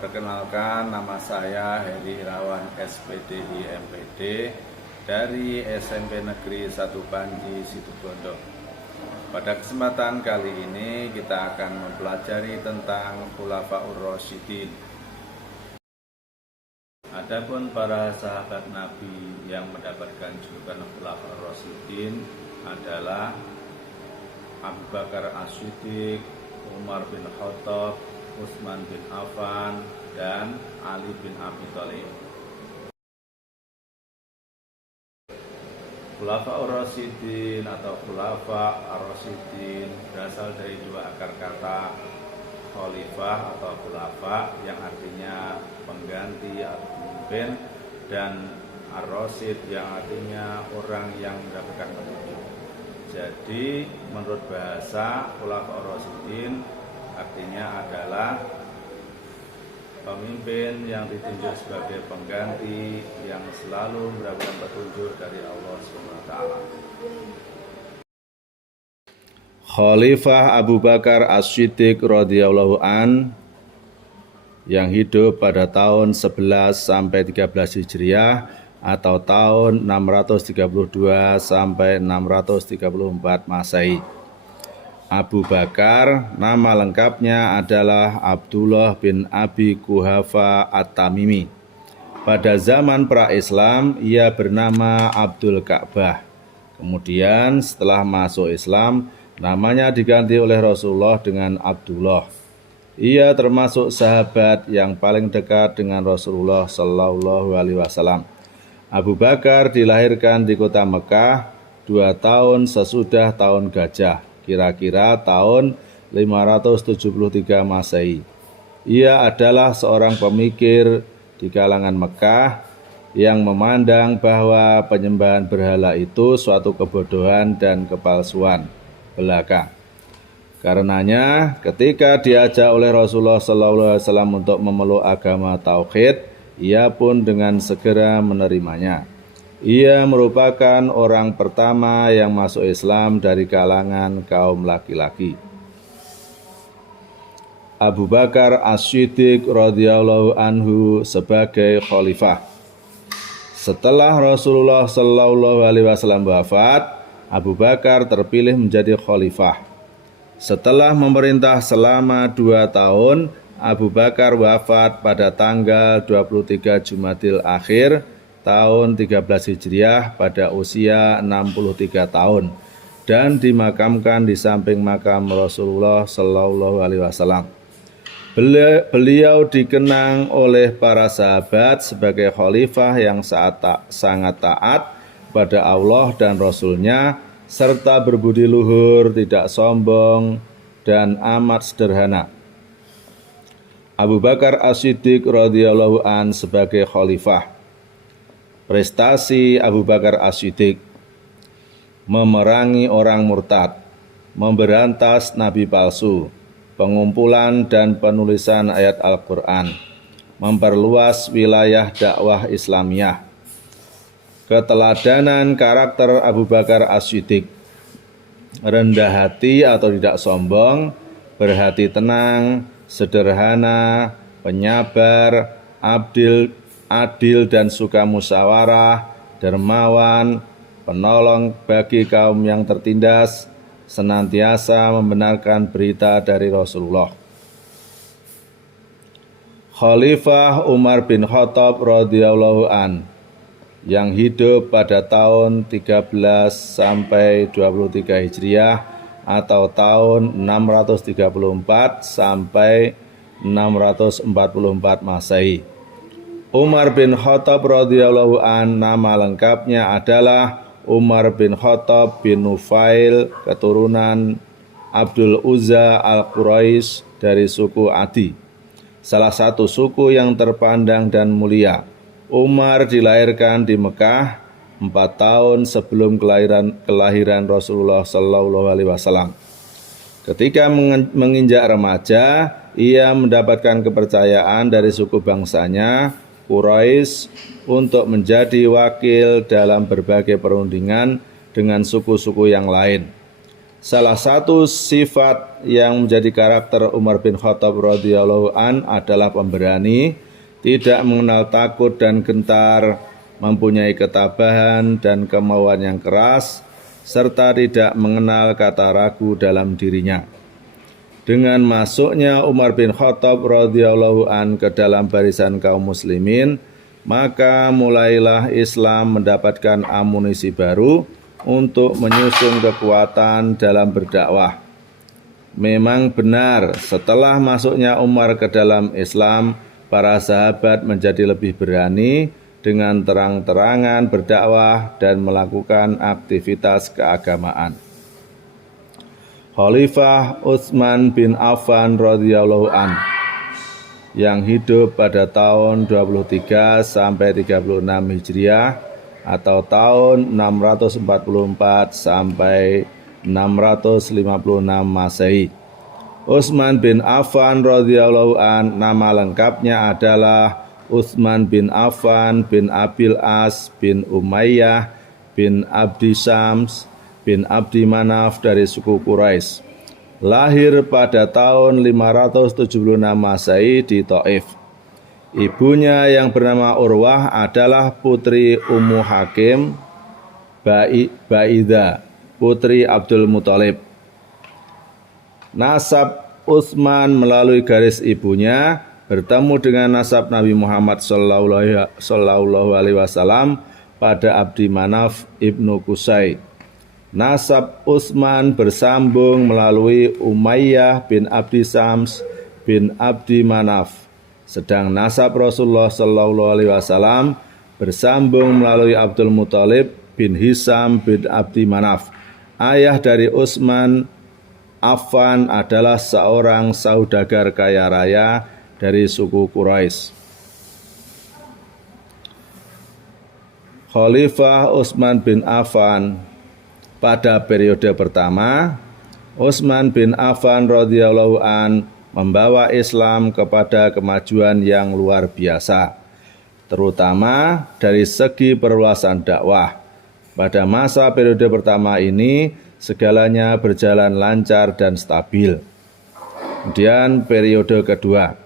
Perkenalkan, nama saya Heri Irawan SPDI MPD dari SMP Negeri 1 Panji Situbondo. Pada kesempatan kali ini kita akan mempelajari tentang Khulafaur Rasyidin. Adapun para sahabat Nabi yang mendapatkan julukan Khulafaur Rasyidin adalah Abu Bakar As-Siddiq, Umar bin Khattab, Utsman bin Affan, dan Ali bin Abi Thalib. Khulafaur Rasyidin atau Khulafa Ar-Rasyidin berasal dari dua akar kata khalifah atau khulafa yang artinya pengganti atau pemimpin, dan Ar-Rasyid yang artinya orang yang mendapatkan petunjuk. Jadi menurut bahasa Khulafaur Rasyidin artinya adalah pemimpin yang ditunjuk sebagai pengganti yang selalu mendapatkan petunjuk dari Allah SWT. Khalifah Abu Bakar As-Siddiq radhiyallahu an yang hidup pada tahun 11 sampai 13 Hijriah atau tahun 632 sampai 634 Masehi. Abu Bakar, nama lengkapnya adalah Abdullah bin Abi Quhafa At-Tamimi. Pada zaman pra-Islam, ia bernama Abdul Ka'bah. Kemudian setelah masuk Islam, namanya diganti oleh Rasulullah dengan Abdullah. Ia termasuk sahabat yang paling dekat dengan Rasulullah Shallallahu Alaihi Wasallam. Abu Bakar dilahirkan di kota Mekah 2 tahun sesudah tahun gajah, kira-kira tahun 573 Masehi. Ia adalah seorang pemikir di kalangan Mekah yang memandang bahwa penyembahan berhala itu suatu kebodohan dan kepalsuan belaka. Karenanya, ketika diajak oleh Rasulullah SAW untuk memeluk agama tauhid, ia pun dengan segera menerimanya. Ia merupakan orang pertama yang masuk Islam dari kalangan kaum laki-laki. Abu Bakar As-Siddiq radhiyallahu anhu sebagai khalifah. Setelah Rasulullah Shallallahu Alaihi Wasallam wafat, Abu Bakar terpilih menjadi khalifah. Setelah memerintah selama 2 tahun, Abu Bakar wafat pada tanggal 23 Jumadil Akhir tahun 13 Hijriah pada usia 63 tahun dan dimakamkan di samping makam Rasulullah Shallallahu Alaihi Wasallam. Beliau dikenang oleh para sahabat sebagai khalifah yang sangat taat pada Allah dan Rasul-Nya, serta berbudi luhur, tidak sombong, dan amat sederhana. Abu Bakar As-Siddiq radhiyallahu an sebagai khalifah. Prestasi Abu Bakar As-Siddiq: memerangi orang murtad, memberantas nabi palsu, pengumpulan dan penulisan ayat Al-Quran, memperluas wilayah dakwah Islamiyah. Keteladanan karakter Abu Bakar As-Siddiq: rendah hati atau tidak sombong, berhati tenang, sederhana, penyabar, adil dan suka musyawarah, dermawan, penolong bagi kaum yang tertindas, senantiasa membenarkan berita dari Rasulullah. Khalifah Umar bin Khattab radhiyallahu an yang hidup pada tahun 13 sampai 23 Hijriah atau tahun 634 sampai 644 Masehi. Umar bin Khattab radhiyallahu an nama lengkapnya adalah Umar bin Khattab bin Nufail, keturunan Abdul Uzza al-Quraisy dari suku Adi, salah satu suku yang terpandang dan mulia. Umar dilahirkan di Mekah 4 tahun sebelum kelahiran Rasulullah Sallallahu Alaihi Wasallam. Ketika menginjak remaja, ia mendapatkan kepercayaan dari suku bangsanya Quraisy untuk menjadi wakil dalam berbagai perundingan dengan suku-suku yang lain. Salah satu sifat yang menjadi karakter Umar bin Khattab radhiyallahu an adalah pemberani, tidak mengenal takut dan gentar, mempunyai ketabahan dan kemauan yang keras, serta tidak mengenal kata ragu dalam dirinya. Dengan masuknya Umar bin Khattab radhiyallahu an ke dalam barisan kaum muslimin, maka mulailah Islam mendapatkan amunisi baru untuk menyusun kekuatan dalam berdakwah. Memang benar, setelah masuknya Umar ke dalam Islam, para sahabat menjadi lebih berani dengan terang-terangan berdakwah dan melakukan aktivitas keagamaan. Khalifah Utsman bin Affan radhiyallahu an yang hidup pada tahun 23 sampai 36 Hijriah atau tahun 644 sampai 656 Masehi. Utsman bin Affan radhiyallahu an, nama lengkapnya adalah Utsman bin Affan bin Abil As bin Umayyah bin Abdi Syams bin Abdi Manaf dari suku Quraisy. Lahir pada tahun 576 Masehi di Thaif. Ibunya yang bernama Urwah adalah putri Ummu Hakim Baidah, putri Abdul Muthalib. Nasab Utsman melalui garis ibunya bertemu dengan nasab Nabi Muhammad sallallahu alaihi wasallam pada Abdi Manaf ibnu Qusay. Nasab Utsman bersambung melalui Umayyah bin Abdi Syams bin Abdi Manaf. Sedang nasab Rasulullah sallallahu alaihi wasallam bersambung melalui Abdul Muthalib bin Hisam bin Abdi Manaf. Ayah dari Utsman Affan adalah seorang saudagar kaya raya dari suku Quraisy. Khalifah Utsman bin Affan. Pada periode pertama, Utsman bin Affan radhiyallahu an membawa Islam kepada kemajuan yang luar biasa, terutama dari segi perluasan dakwah. Pada masa periode pertama ini, segalanya berjalan lancar dan stabil. Kemudian periode kedua,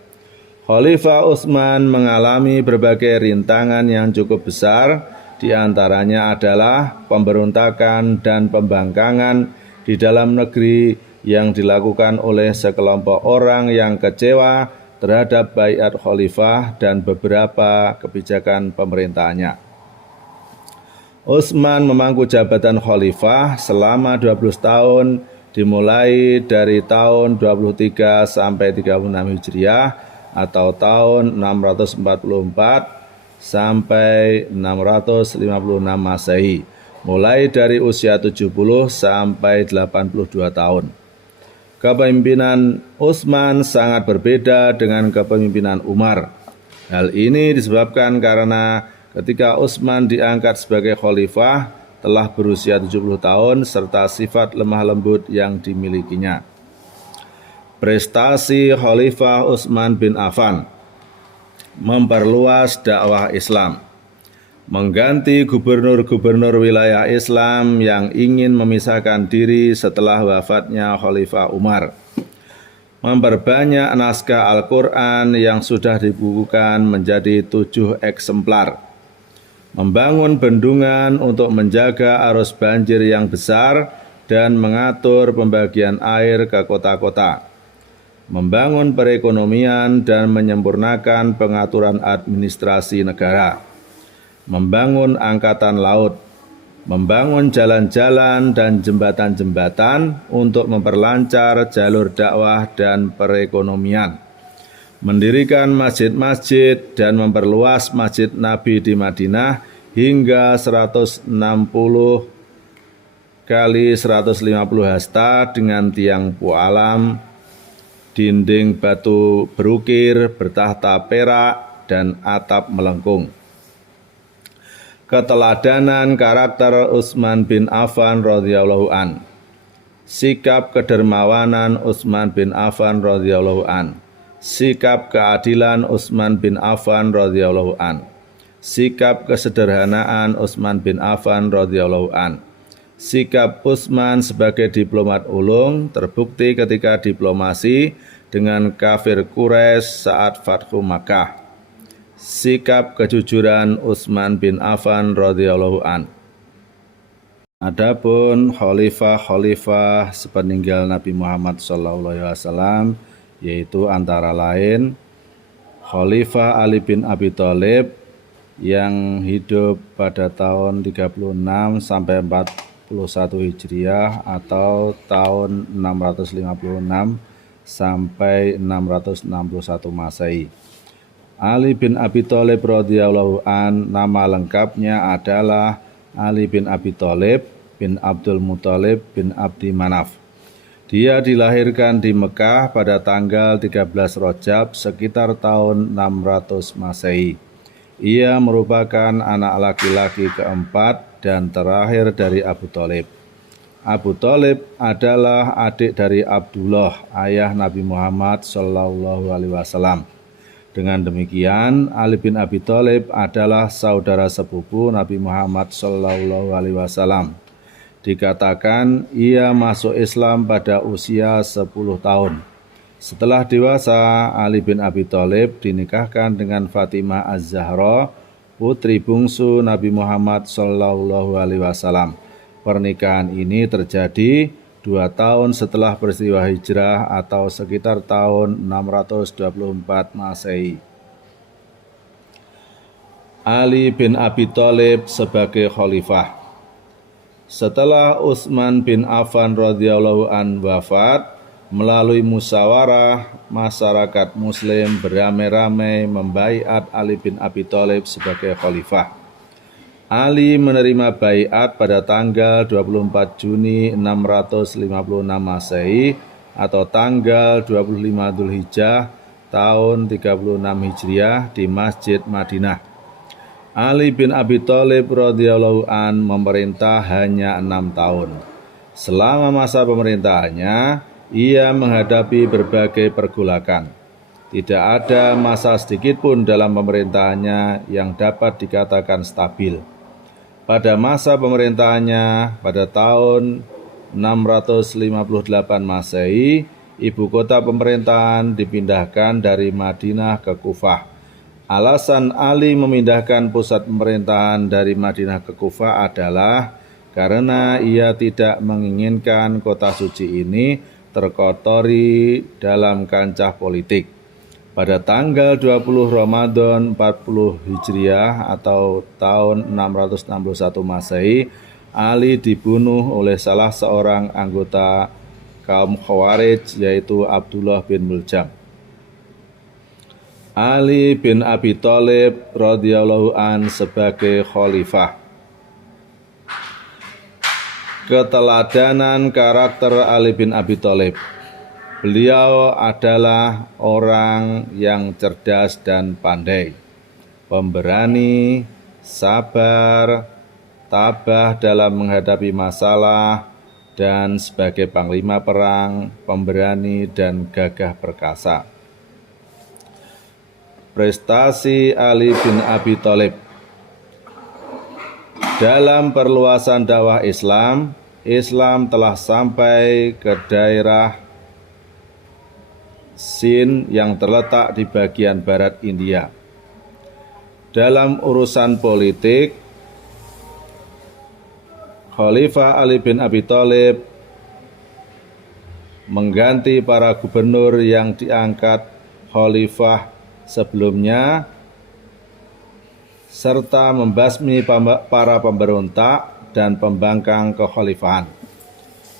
Khalifah Utsman mengalami berbagai rintangan yang cukup besar, di antaranya adalah pemberontakan dan pembangkangan di dalam negeri yang dilakukan oleh sekelompok orang yang kecewa terhadap baiat khalifah dan beberapa kebijakan pemerintahnya. Utsman memangku jabatan khalifah selama 12 tahun dimulai dari tahun 23 sampai 36 Hijriah atau tahun 644 sampai 656 Masehi, mulai dari usia 70 sampai 82 tahun. Kepemimpinan Utsman sangat berbeda dengan kepemimpinan Umar. Hal ini disebabkan karena ketika Utsman diangkat sebagai khalifah telah berusia 70 tahun serta sifat lemah lembut yang dimilikinya. Prestasi Khalifah Utsman bin Affan: memperluas dakwah Islam, mengganti gubernur-gubernur wilayah Islam yang ingin memisahkan diri setelah wafatnya Khalifah Umar, memperbanyak naskah Al-Quran yang sudah dibukukan menjadi 7 eksemplar, membangun bendungan untuk menjaga arus banjir yang besar dan mengatur pembagian air ke kota-kota, membangun perekonomian dan menyempurnakan pengaturan administrasi negara, membangun angkatan laut, membangun jalan-jalan dan jembatan-jembatan untuk memperlancar jalur dakwah dan perekonomian, mendirikan masjid-masjid dan memperluas Masjid Nabi di Madinah hingga 160 kali 150 hasta dengan tiang pualam, dinding batu berukir, bertahta perak, dan atap melengkung. Keteladanan karakter Utsman bin Affan radhiyallahu an. Sikap kedermawanan Utsman bin Affan radhiyallahu an. Sikap keadilan Utsman bin Affan radhiyallahu an. Sikap kesederhanaan Utsman bin Affan radhiyallahu an. Sikap Utsman sebagai diplomat ulung terbukti ketika diplomasi dengan kafir Quraisy saat Fathu Makkah. Sikap kejujuran Utsman bin Affan radhiyallahu an. Adapun khalifah-khalifah sepeninggal Nabi Muhammad SAW, yaitu antara lain Khalifah Ali bin Abi Thalib yang hidup pada tahun 36 sampai 41 Hijriah atau tahun 656 sampai 661 Masehi. Ali bin Abi Thalib radhiyallahu an, nama lengkapnya adalah Ali bin Abi Thalib bin Abdul Muthalib bin Abdi Manaf. Dia dilahirkan di Mekah pada tanggal 13 Rajab sekitar tahun 600 Masehi. Ia merupakan anak laki-laki keempat dan terakhir dari Abu Thalib. Abu Thalib adalah adik dari Abdullah, ayah Nabi Muhammad SAW. Dengan demikian, Ali bin Abi Thalib adalah saudara sepupu Nabi Muhammad SAW. Dikatakan ia masuk Islam pada usia 10 tahun. Setelah dewasa, Ali bin Abi Thalib dinikahkan dengan Fatimah Az-Zahra, putri bungsu Nabi Muhammad SAW. Pernikahan ini terjadi 2 tahun setelah peristiwa hijrah atau sekitar tahun 624 Masehi. Ali bin Abi Thalib sebagai khalifah. Setelah Utsman bin Affan radhiyallahu an wafat, melalui musyawarah masyarakat muslim beramai-ramai membaiat Ali bin Abi Thalib sebagai khalifah. Ali menerima baiat pada tanggal 24 Juni 656 Masehi atau tanggal 25 Dzulhijjah tahun 36 Hijriah di Masjid Madinah. Ali bin Abi Thalib radhiyallahu an memerintah hanya 6 tahun. Selama masa pemerintahannya, ia menghadapi berbagai pergolakan. Tidak ada masa sedikit pun dalam pemerintahannya yang dapat dikatakan stabil. Pada masa pemerintahannya, pada tahun 658 Masehi, ibu kota pemerintahan dipindahkan dari Madinah ke Kufah. Alasan Ali memindahkan pusat pemerintahan dari Madinah ke Kufah adalah karena ia tidak menginginkan kota suci ini terkotori dalam kancah politik. Pada tanggal 20 Ramadan 40 Hijriah atau tahun 661 Masehi, Ali dibunuh oleh salah seorang anggota kaum Khawarij yaitu Abdullah bin Muljam. Ali bin Abi Thalib radhiyallahu an sebagai khalifah. Keteladanan karakter Ali bin Abi Thalib. Beliau adalah orang yang cerdas dan pandai, pemberani, sabar, tabah dalam menghadapi masalah, dan sebagai panglima perang, pemberani dan gagah perkasa. Prestasi Ali bin Abi Thalib dalam perluasan dakwah Islam, Islam telah sampai ke daerah Sind yang terletak di bagian barat India. Dalam urusan politik, Khalifah Ali bin Abi Thalib mengganti para gubernur yang diangkat khalifah sebelumnya serta membasmi para pemberontak dan pembangkang kekhalifahan.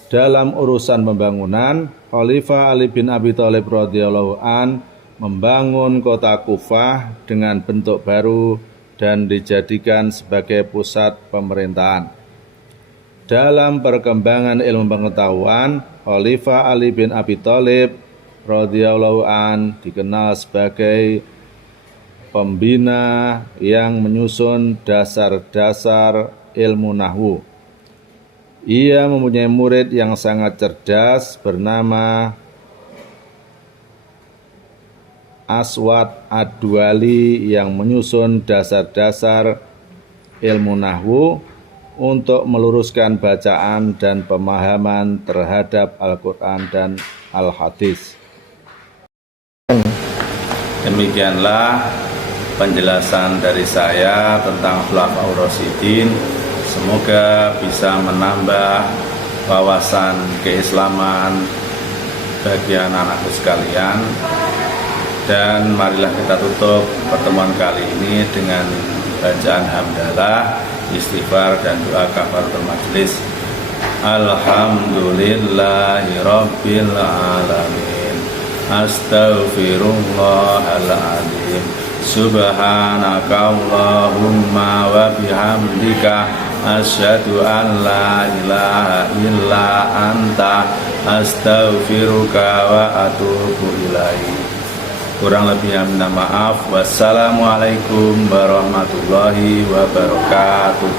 Dalam urusan pembangunan, Khalifah Ali bin Abi Thalib radhiyallahu an membangun kota Kufah dengan bentuk baru dan dijadikan sebagai pusat pemerintahan. Dalam perkembangan ilmu pengetahuan, Khalifah Ali bin Abi Thalib radhiyallahu an dikenal sebagai pembina yang menyusun dasar-dasar ilmu nahwu. Ia mempunyai murid yang sangat cerdas bernama Aswad Ad-Duali yang menyusun dasar-dasar ilmu nahwu untuk meluruskan bacaan dan pemahaman terhadap Al-Quran dan Al-Hadis. Demikianlah penjelasan dari saya tentang Khulafaur Rasyidin. Semoga bisa menambah wawasan keislaman bagi anak-anakku sekalian. Dan marilah kita tutup pertemuan kali ini dengan bacaan hamdalah, istighfar dan doa kafaratul majelis. Alhamdulillahi rabbil alamin. Astaghfirullahaladzim. Subhanaka Allahumma wa bihamdika asyhadu an la ilaha illa anta astaghfiruka wa atubu ilaik. Kurang lebihnya minta maaf. Wassalamualaikum warahmatullahi wabarakatuh.